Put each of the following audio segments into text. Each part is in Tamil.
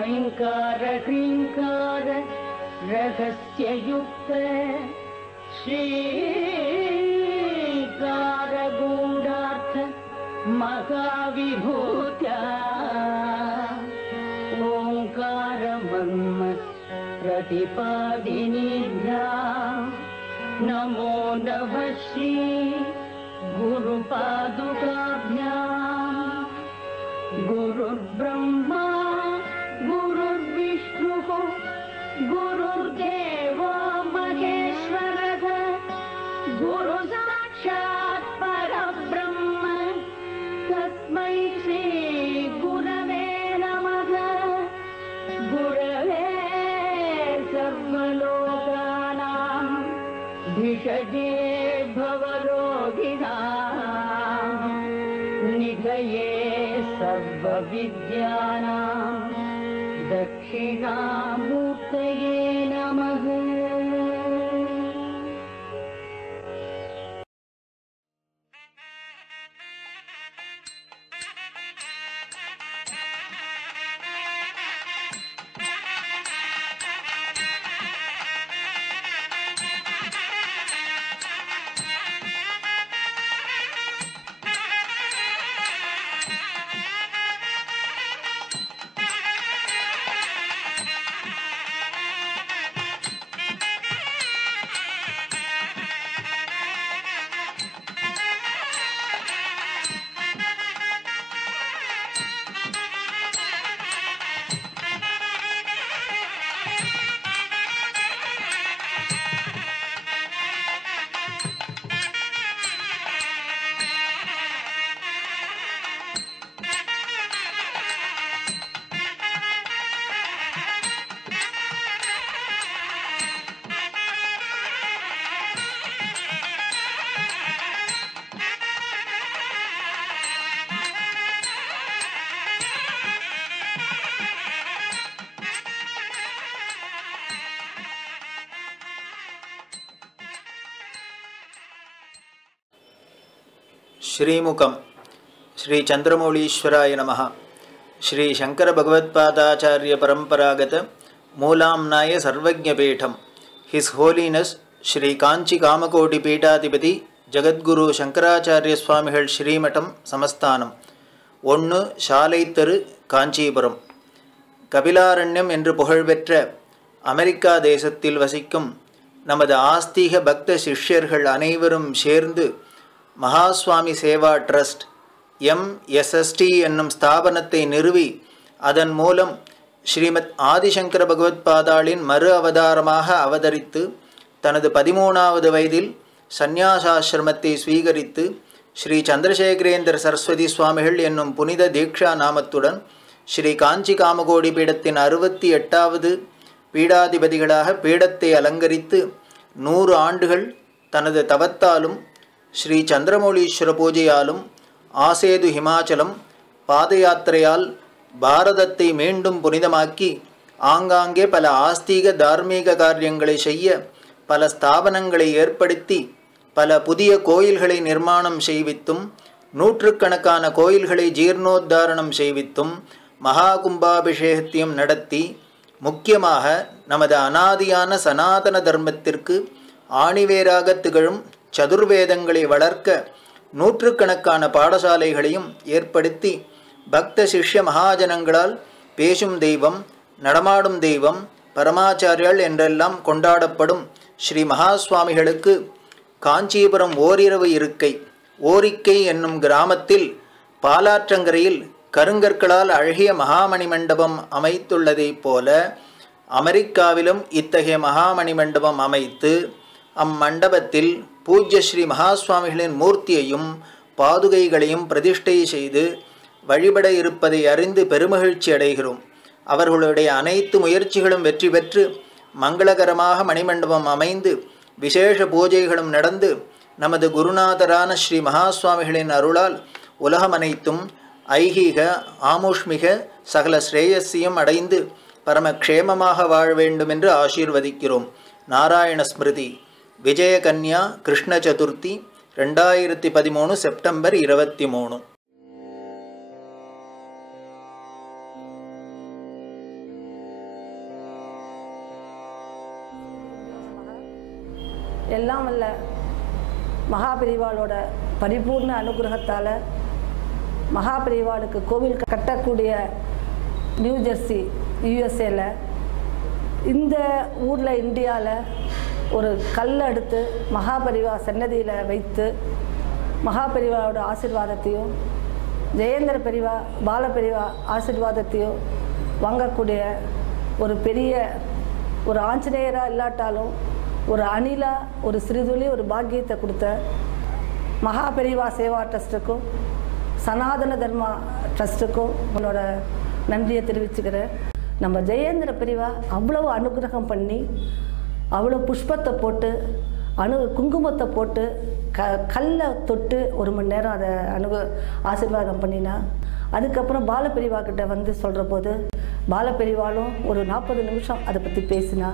ऐङ्कार ह्रीङ्कार रहस्ययुक्त श्रीकार गूढार्थ महाविभूत्या ओङ्कार मर्म प्रतिपादिनीभ्यां नमो नमः श्री गुरुपादुकाभ्यां। गुरुर्ब्रह्मा गुरुर्विष्णुः गुरुर्देवो महेश्वरः गुरुसाक्षात् परब्रह्म तस्मै श्री गुरवे नमः। गुरवे सर्वलोकानां भिषजे भवरोगिणां निधये सर्वविद्यानां दक्षिणामूर्तये नमः। श्रीमुखम श्री चंद्रमौलीश्वराय नमः। श्री शंकर भगवत्पादाचार्य परंपरागत मूलाम्नाय सर्वज्ञपीठम हिस् होलीनेस श्री कांची कामकोटि पीठाधिपति जगद्गुरु शंकराचार्य स्वामिகள் श्रीमठம் சமஸ்தானம் 1 சாலை தெரு காஞ்சிபுரம். கபிலாரண்யம் என்று புகழ்பெற்ற அமெரிக்கா தேசத்தில் வசிக்கும் நமது ஆஸ்தீக பக்த சிஷ்யர்கள் அனைவரும் சேர்ந்து மகாஸ்வாமி சேவா ட்ரஸ்ட் MSST என்னும் ஸ்தாபனத்தை நிறுவி அதன் மூலம் ஸ்ரீமத் ஆதிசங்கர பகவத்பாதாளின் மறு அவதாரமாக அவதரித்து தனது 13வது வயதில் சந்நியாசாசிரமத்தை ஸ்வீகரித்து ஸ்ரீ சந்திரசேகரேந்திர சரஸ்வதி சுவாமிகள் என்னும் புனித தீக்ஷா நாமத்துடன் ஸ்ரீ காஞ்சி காமகோடி பீடத்தின் 68வது பீடாதிபதிகளாக பீடத்தை அலங்கரித்து 100 ஆண்டுகள் தனது தவத்தாலும் ஸ்ரீ சந்திரமௌலீஸ்வர பூஜையாலும் ஆசேது ஹிமாச்சலம் பாதயாத்திரையால் பாரதத்தை மீண்டும் புனிதமாக்கி ஆங்காங்கே பல ஆஸ்தீக தார்மீக காரியங்களை செய்ய பல ஸ்தாபனங்களை ஏற்படுத்தி பல புதிய கோயில்களை நிர்மாணம் செய்வித்தும் நூற்றுக்கணக்கான கோயில்களை ஜீர்ணோத்தாரணம் செய்வித்தும் மகா கும்பாபிஷேகத்தையும் நடத்தி முக்கியமாக நமது அனாதியான சனாதன தர்மத்திற்கு ஆணிவேராக திகழும் சதுர்வேதங்களை வளர்க்க நூற்றுக்கணக்கான பாடசாலைகளையும் ஏற்படுத்தி பக்த சிஷ்ய மகாஜனங்களால் பேசும் தெய்வம் நடமாடும் தெய்வம் பரமாச்சாரியால் என்றெல்லாம் கொண்டாடப்படும் ஸ்ரீ மகாஸ்வாமிகளுக்கு காஞ்சிபுரம் ஓரிரவு இருக்கை ஓரிக்கை என்னும் கிராமத்தில் பாலாற்றங்கரையில் கருங்கற்களால் அழகிய மகாமணி மண்டபம் அமைத்துள்ளதைப் போல அமெரிக்காவிலும் இத்தகைய மகாமணி மண்டபம் அமைத்து அம்மண்டபத்தில் பூஜ்ய ஸ்ரீ மகாஸ்வாமிகளின் மூர்த்தியையும் பாதுகைகளையும் பிரதிஷ்டை செய்து வழிபட இருப்பதை அறிந்து பெருமகிழ்ச்சி அடைகிறோம். அவர்களுடைய அனைத்து முயற்சிகளும் வெற்றி பெற்று மங்களகரமாக மணிமண்டபம் அமைந்து விசேஷ பூஜைகளும் நடந்து நமது குருநாதரான ஸ்ரீ மகாஸ்வாமிகளின் அருளால் உலகம் அனைத்தும் ஐகீக ஆமுஷ்மிக சகல ஸ்ரேயஸையும் அடைந்து பரமக்ஷேமமாக வாழ வேண்டும் என்று ஆசீர்வதிக்கிறோம். நாராயண ஸ்மிருதி விஜயகன்யா கிருஷ்ண சதுர்த்தி 2013 செப்டம்பர் 23. எல்லாம் வல்ல மகாபெரிவாளோட பரிபூர்ண அனுகிரகத்தால் மகாபெரிவாளுக்கு கோவில் கட்டக்கூடிய நியூ ஜெர்சி யூஎஸ்ஏல இந்த ஊரில் இந்தியாவில் ஒரு கல் எடுத்து மகாபெரிவா சன்னதியில் வைத்து மகாபெரிவாவோட ஆசீர்வாதத்தையும் ஜெயேந்திர பெரிவா பாலபெரிவா ஆசீர்வாதத்தையும் வாங்கக்கூடிய ஒரு பெரிய ஒரு ஆஞ்சநேயராக இல்லாட்டாலும் ஒரு அணிலா ஒரு சிறுதுளி ஒரு பாக்கியத்தை கொடுத்த மகாபெரிவா சேவா ட்ரஸ்ட்டுக்கும் சனாதன தர்மா ட்ரஸ்ட்டுக்கும் உன்னோட நன்றியை தெரிவிச்சுக்கிறேன். நம்ம ஜெயேந்திர பெரிவா அவ்வளவு அனுகிரகம் பண்ணி அவ்வளோ புஷ்பத்தை போட்டு குங்குமத்தை போட்டு கல்லை தொட்டு 1 மணி நேரம் அதை ஆசீர்வாதம் பண்ணினா, அதுக்கப்புறம் பாலபெரிவா கிட்ட வந்து சொல்கிற போது பாலபெரிவாலும் ஒரு 40 நிமிஷம் அதை பற்றி பேசினா.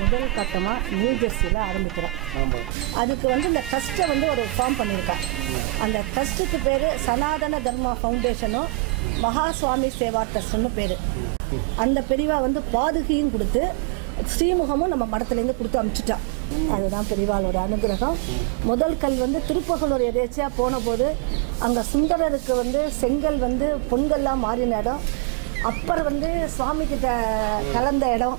முதல் கட்டமாக நியூ ஜெர்சியில் ஆரம்பிக்கிறோம். அதுக்கு வந்து இந்த ட்ரஸ்ட்டை வந்து ஒரு ஃபார்ம் பண்ணியிருக்கேன். அந்த ட்ரஸ்ட்டுக்கு பேர் சனாதன தர்மா ஃபவுண்டேஷனும் மகா சுவாமி சேவா ட்ரஸ்ட்னு பேர். அந்த பெரிவா வந்து பாதுகையும் கொடுத்து ஸ்ரீமுகமும் நம்ம மடத்துலேருந்து கொடுத்து அனுப்பிச்சிட்டான். அதுதான் பெரிவாளோட அனுகிரகம். முதல் கல் வந்து திருப்பகலூர் எதேச்சியாக போன போது அங்கே சுந்தரருக்கு வந்து செங்கல் வந்து பொங்கல்லாம் மாறின இடம், அப்பர் வந்து சுவாமி கிட்ட கலந்த இடம்.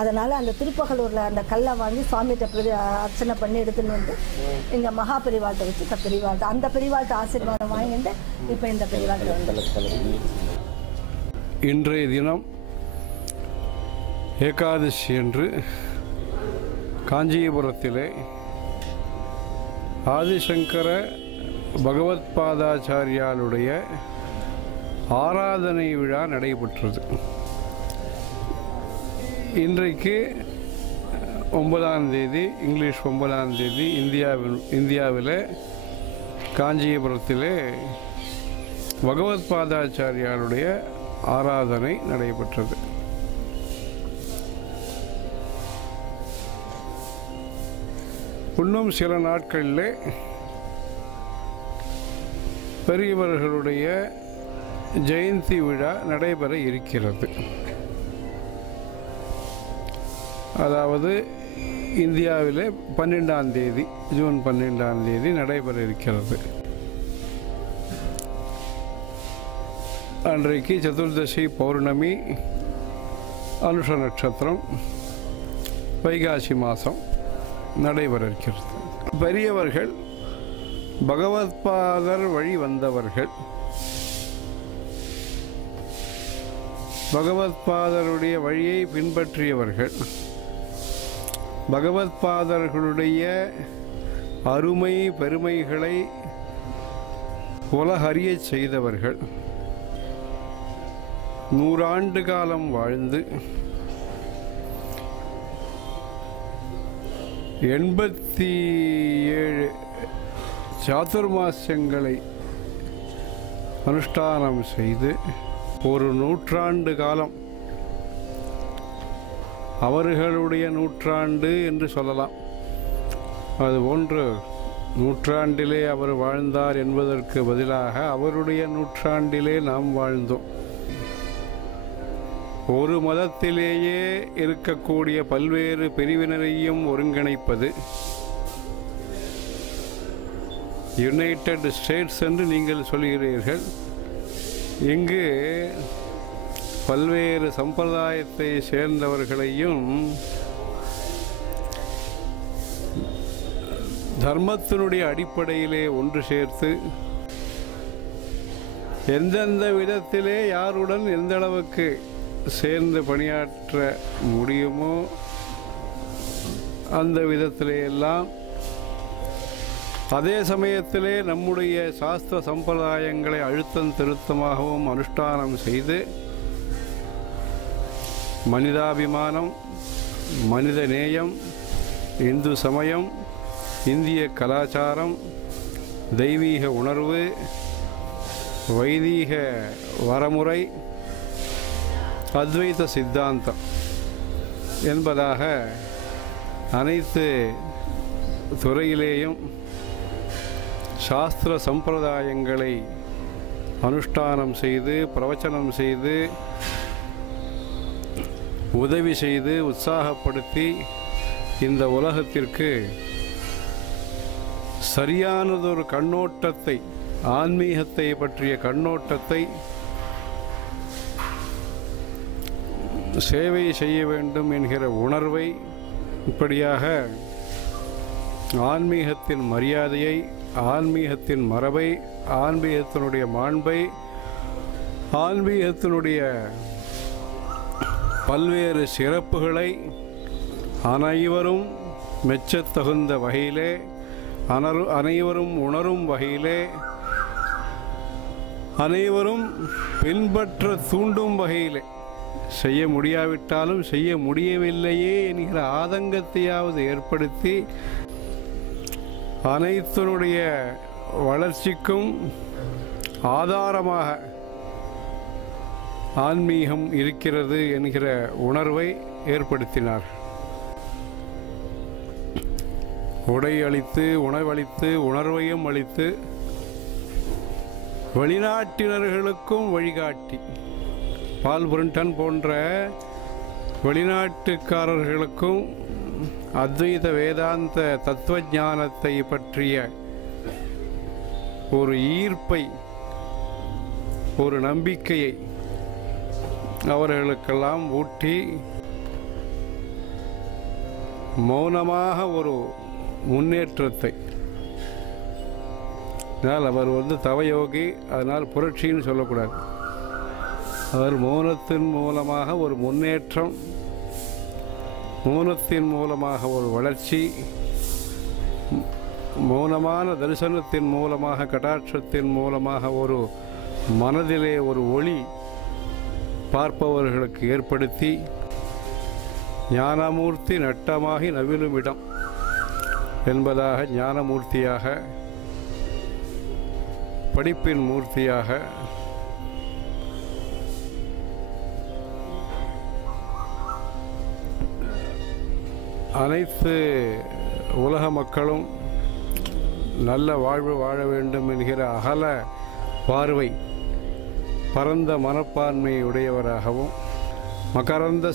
அதனால் அந்த திருப்பகலூரில் அந்த கல்லை வாங்கி சுவாமிகிட்ட அர்ச்சனை பண்ணி எடுத்துன்னு வந்து இங்கே மகாபெரிவாள்கிட்ட வச்சு பெரிவாள்கிட்ட அந்த பெரிவாள்கிட்ட ஆசீர்வாதம் வாங்கிட்டு இப்போ இந்த பெரிவாள்கிட்ட வந்து. இன்றைய தினம் ஏகாதசி என்று காஞ்சிபுரத்திலே ஆதிசங்கர பகவத்பாதாச்சாரியாளுடைய ஆராதனை விழா நடைபெற்றது. இன்றைக்கு 9ஆம் தேதி, இங்கிலீஷ் 9ஆம் தேதி இந்தியாவில் காஞ்சிபுரத்திலே பகவத்பாதாச்சாரியாளுடைய ஆராதனை நடைபெற்றது. இன்னும் சில நாட்களில் பெரியவர்களுடைய ஜெயந்தி விழா நடைபெற இருக்கிறது. அதாவது இந்தியாவில் 12ஆம் தேதி, ஜூன் 12ஆம் தேதி நடைபெற இருக்கிறது. அன்றைக்கு சதுர்தசி பௌர்ணமி, அனுஷ நட்சத்திரம், வைகாசி மாதம் நடைபெற இருக்கிறது. பெரியவர்கள் பகவத்பாதர் வழி வந்தவர்கள், பகவத்பாதருடைய வழியை பின்பற்றியவர்கள், பகவத்பாதர்களுடைய அருமை பெருமைகளை உலகறியச் செய்தவர்கள், 100 ஆண்டு காலம் வாழ்ந்து 87 சாதுர்மாசியங்களை அனுஷ்டானம் செய்து 1 நூற்றாண்டு காலம், அவர்களுடைய நூற்றாண்டு என்று சொல்லலாம், அதுபோன்று நூற்றாண்டிலே அவர் வாழ்ந்தார் என்பதற்கு பதிலாக அவருடைய நூற்றாண்டிலே நாம் வாழ்ந்தோம். ஒரு மதத்திலேயே இருக்கக்கூடிய பல்வேறு பிரிவினரையும் ஒருங்கிணைப்பது, யுனைடெட் ஸ்டேட்ஸ் என்று நீங்கள் சொல்கிறீர்கள். இங்கு பல்வேறு சம்பிரதாயத்தை சேர்ந்தவர்களையும் தர்மத்தினுடைய அடிப்படையிலே ஒன்று சேர்த்து எந்தெந்த விதத்திலே யாருடன் எந்த அளவுக்கு சேர்ந்து பணியாற்ற முடியுமோ அந்த விதத்திலே எல்லாம், அதே சமயத்திலே நம்முடைய சாஸ்திர சம்பிரதாயங்களை அழுத்தம் திருத்தமாகவும் அனுஷ்டானம் செய்து மனிதாபிமானம், மனித நேயம், இந்து சமயம், இந்திய கலாச்சாரம், தெய்வீக உணர்வு, வைதீக வரமுறை, அத்வைத சித்தாந்தம் என்பதாக அனைத்து துறையிலேயும் சாஸ்திர சம்பிரதாயங்களை அனுஷ்டானம் செய்து பிரவச்சனம் செய்து உதவி செய்து உற்சாகப்படுத்தி இந்த உலகத்திற்கு சரியானதொரு கண்ணோட்டத்தை, ஆன்மீகத்தை பற்றிய கண்ணோட்டத்தை சேவை செய்ய வேண்டும் என்கிற உணர்வை, இப்படியாக ஆன்மீகத்தின் மரியாதையை, ஆன்மீகத்தின் மரபை, ஆன்மீகத்தினுடைய மாண்பை, ஆன்மீகத்தினுடைய பல்வேறு சிறப்புகளை அனைவரும் மெச்சத்தகுந்த வகையிலே, அனைவரும் உணரும் வகையிலே, அனைவரும் பின்பற்ற தூண்டும் வகையிலே, செய்ய முடியாவிட்டாலும் செய்ய முடியவில்லையே என்கிற ஆதங்கத்தையாவது ஏற்படுத்தி அனைத்தினுடைய வளர்ச்சிக்கும் ஆதாரமாக ஆன்மீகம் இருக்கிறது என்கிற உணர்வை ஏற்படுத்தினார். உடை அளித்து, உணவளித்து, உணர்வையும் அளித்து, வெளிநாட்டினர்களுக்கும் வழிகாட்டி, பால் புரிண்டன் போன்ற வெளிநாட்டுக்காரர்களுக்கும் அத்வைத வேதாந்த தத்துவஞானத்தை பற்றிய ஒரு ஈர்ப்பை, ஒரு நம்பிக்கையை அவர்களுக்கெல்லாம் ஊட்டி மௌனமாக ஒரு முன்னேற்றத்தை, அதனால் அவர் தவயோகி, அதனால் புரட்சின்னு சொல்லக்கூடாது. அவர் மௌனத்தின் மூலமாக ஒரு முன்னேற்றம், மௌனத்தின் மூலமாக ஒரு வளர்ச்சி, மௌனமான தரிசனத்தின் மூலமாக, கடாட்சத்தின் மூலமாக ஒரு மனதிலே ஒரு ஒளி பார்ப்பவர்களுக்கு ஏற்படுத்தி ஞானமூர்த்தி நட்டமாகி நவிலும் இடம் என்பதாக ஞானமூர்த்தியாக, படிப்பின் மூர்த்தியாக, அனைத்து உலக மக்களும் நல்ல வாழ்வு வாழ வேண்டும் என்கிற அகல பார்வை, பரந்த மனப்பான்மை உடையவராகவும், மகரந்த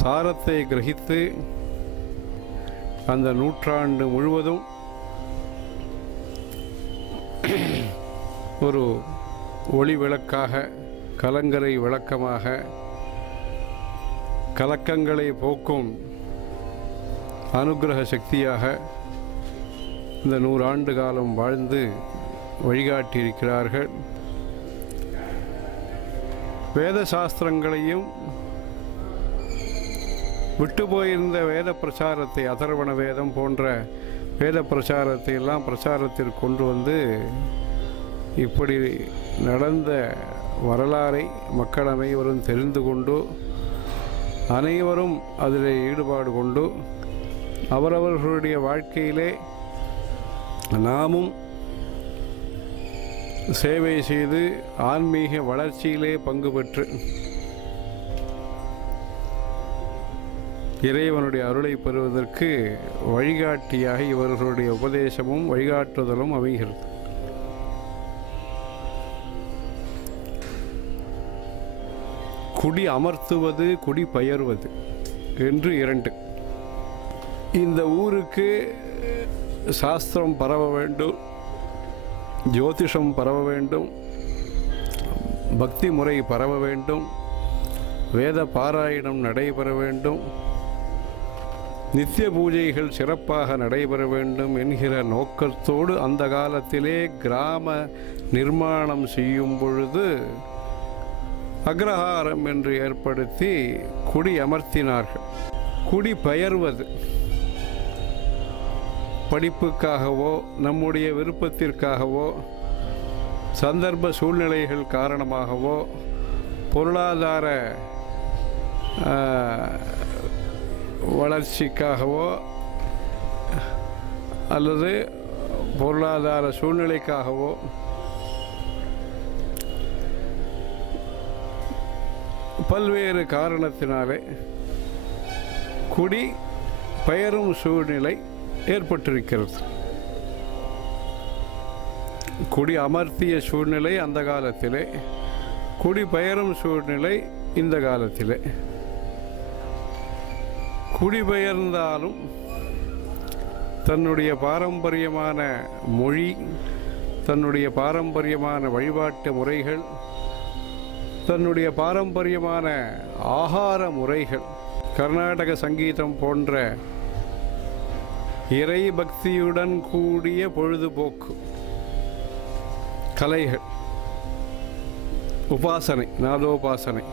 சாரத்தை கிரகித்து அந்த நூற்றாண்டு முழுவதும் ஒரு ஒளி விளக்காக, கலங்கரை விளக்கமாக, கலக்கங்களை போக்கும் அனுக்கிரக சக்தியாக இந்த 100 ஆண்டு காலம் வாழ்ந்து வழிகாட்டியிருக்கிறார்கள். வேத சாஸ்திரங்களையும் விட்டு போயிருந்த வேத பிரச்சாரத்தை, அதர்வண வேதம் போன்ற வேத பிரச்சாரத்தை எல்லாம் பிரச்சாரத்திற்கு கொண்டு வந்து இப்படி நடந்த வரலாறை மக்கள் அனைவரும் தெரிந்து கொண்டு, அனைவரும் அதில் ஈடுபாடு கொண்டு, அவரவர்களுடைய வாழ்க்கையிலே நாமும் சேவை செய்து ஆன்மீக வளர்ச்சியிலே பங்கு பெற்று இறைவனுடைய அருளை பெறுவதற்கு வழிகாட்டியாக இவர்களுடைய உபதேசமும் வழிகாட்டுதலும் அமைகிறது. குடி அமர்த்துவது, குடி பெயர்வது என்று 2. இந்த ஊருக்கு சாஸ்திரம் பரவ வேண்டும், ஜோதிஷம் பரவ வேண்டும், பக்தி முறை பரவ வேண்டும், வேத பாராயணம் நடைபெற வேண்டும், நித்திய பூஜைகள் சிறப்பாக நடைபெற வேண்டும் என்கிற நோக்கத்தோடு அந்த காலத்திலே கிராம நிர்மாணம் செய்யும் பொழுது அக்ரஹாரம் என்று ஏற்படுத்தி குடி அமர்த்தினார்கள். குடி பெயர்வது படிப்புக்காகவோ நம்முடைய விருப்பத்திற்காகவோ சந்தர்ப்ப சூழ்நிலைகள் காரணமாகவோ பொருளாதார வளர்ச்சிக்காகவோ அல்லது பொருளாதார சூழ்நிலைக்காகவோ பல்வேறு காரணத்தினாலே குடி பெயரும் சூழ்நிலை ஏற்பட்டிருக்கிறது. குடி அமர்த்திய சூழ்நிலை அந்த காலத்திலே, குடி பெயரும் சூழ்நிலை இந்த காலத்திலே. குடிபெயர்ந்தாலும் தன்னுடைய பாரம்பரியமான மொழி, தன்னுடைய பாரம்பரியமான வழிபாட்டு முறைகள், தன்னுடைய பாரம்பரியமான ஆகார முறைகள், கர்நாடக சங்கீதம் போன்ற இறை பக்தியுடன் கூடிய பொழுதுபோக்கு கலைகள், உபாசனை, நாதோபாசனை,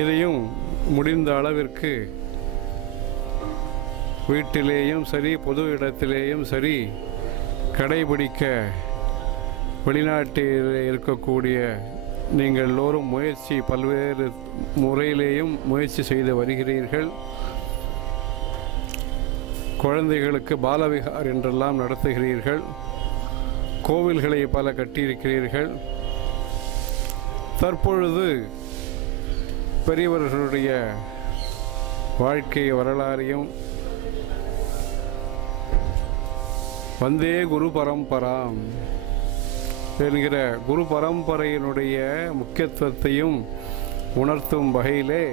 இதையும் முடிந்த அளவிற்கு வீட்டிலேயும் சரி பொது இடத்திலேயும் சரி கடைபிடிக்க வெளிநாட்டில் இருக்கக்கூடிய நீங்கள் எல்லோரும் முயற்சி பல்வேறு முறையிலேயும் முயற்சி செய்து வருகிறீர்கள். குழந்தைகளுக்கு பாலவிகார் என்றெல்லாம் நடத்துகிறீர்கள். கோவில்களை பல கட்டியிருக்கிறீர்கள். தற்பொழுது பெரியவர்களுடைய வாழ்க்கை வரலாறையும் வந்தே குரு பரம்பராம் என்கிற குரு பரம்பரையினுடைய முக்கியத்துவத்தையும் உணர்த்தும் வகையிலே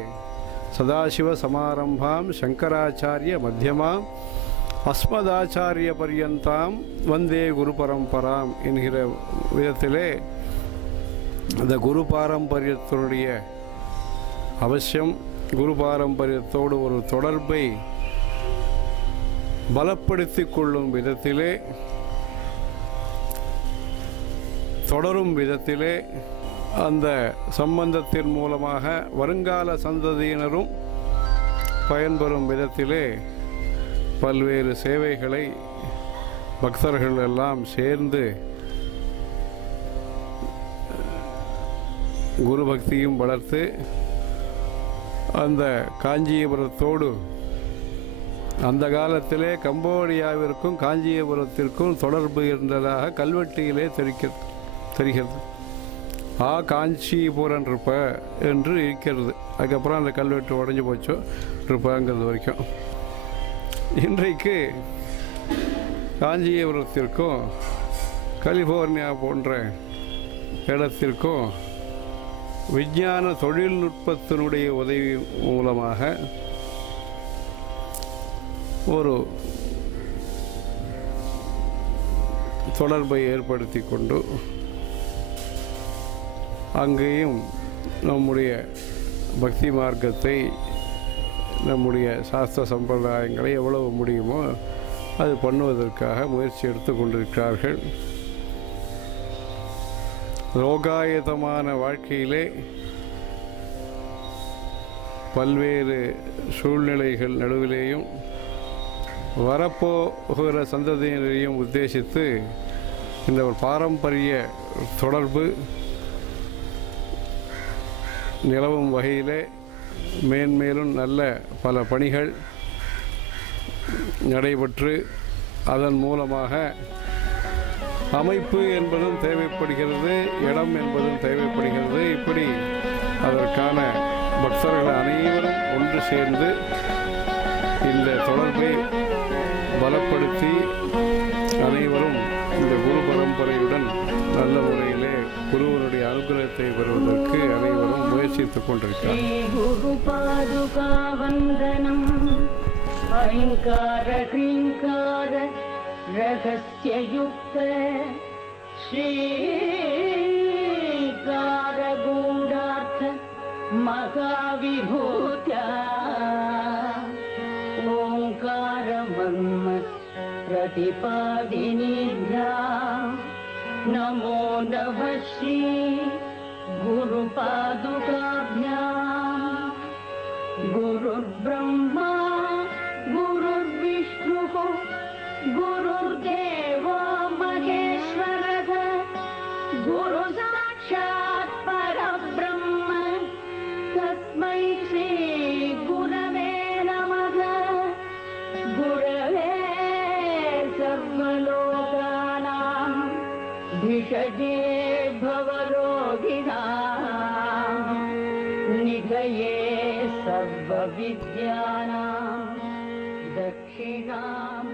சதாசிவ சமாரம்பாம் சங்கராச்சாரிய மத்தியமாம் அஸ்மதாச்சாரிய பர்யந்தாம் வந்தே குரு பரம்பராம் என்கிற விதத்திலே அந்த குரு பாரம்பரியத்தினுடைய அவசியம், குரு பாரம்பரியத்தோடு ஒரு தொடர்பை பலப்படுத்தி கொள்ளும் விதத்திலே, தொடரும் விதத்திலே, அந்த சம்பந்தத்தின் மூலமாக வருங்கால சந்ததியினரும் பயன்பெறும் விதத்திலே பல்வேறு சேவைகளை பக்தர்கள் எல்லாம் சேர்ந்து குரு பக்தியும் வளர்த்து அந்த காஞ்சிபுரத்தோடு அந்த காலத்திலே கம்போடியாவிற்கும் காஞ்சிபுரத்திற்கும் தொடர்பு இருந்ததாக கல்வெட்டியிலே தெரிகிறது. காஞ்சிபுரம் இருப்ப என்று இருக்கிறது. அதுக்கப்புறம் அந்த கல்வெட்டு உடஞ்சி போச்சோ இருப்பாங்கிறது வரைக்கும். இன்றைக்கு காஞ்சிபுரத்திற்கும் கலிஃபோர்னியா போன்ற இடத்திற்கும் விஞ்ஞான தொழில்நுட்பத்தினுடைய உதவி மூலமாக ஒரு தொடர்பை ஏற்படுத்தி கொண்டு அங்கேயும் நம்முடைய பக்தி மார்க்கத்தை, நம்முடைய சாஸ்திர சம்பிரதாயங்களை எவ்வளவு முடியுமோ அது பண்ணுவதற்காக முயற்சி எடுத்து கொண்டிருக்கிறார்கள். லோகாயதமான வாழ்க்கையிலே பல்வேறு சூழ்நிலைகள் நடுவிலேயும் வரப்போகிற சந்ததியினரையும் உத்தேசித்து இந்த ஒரு பாரம்பரிய தொடர்பு நிலவும் வகையிலே மேன்மேலும் நல்ல பல பணிகள் நடைபெற்று அதன் மூலமாக அமைப்பு என்பதும் தேவைப்படுகிறது, இடம் என்பதும் தேவைப்படுகிறது. இப்படி அதற்கான பக்தர்கள் அனைவரும் ஒன்று சேர்ந்து இந்த தொடர்பை பலப்படுத்தி அனைவரும் இந்த குரு பரம்பரையுடன் நல்ல முறையிலே குருவனுடைய அனுகிரகத்தை பெறுவதற்கு அனைவரும் முயற்சித்துக் கொண்டிருக்கிறார். குரு பாதுகா வந்தனம் ஐங்கார க்ரீங்கார ரகஸ்யயுக்த ஸ்ரீ ओङ्कारगूढार्थ महाविभूत्या ओङ्कारमर्म प्रतिपादिनीभ्या नमो नमः श्री गुरुपादुकाभ्याम्। गुरुर्ब्रह्मा गुरुर्विष्णुः गुरुर्देवो महेश्वरः गुरुसाक्षात् परब्रह्म तस्मै श्री गुरवे नमः। गुरवे सर्वलोकानां भिषजे भवरोगिणां निधये सर्वविद्यानां दक्षिणां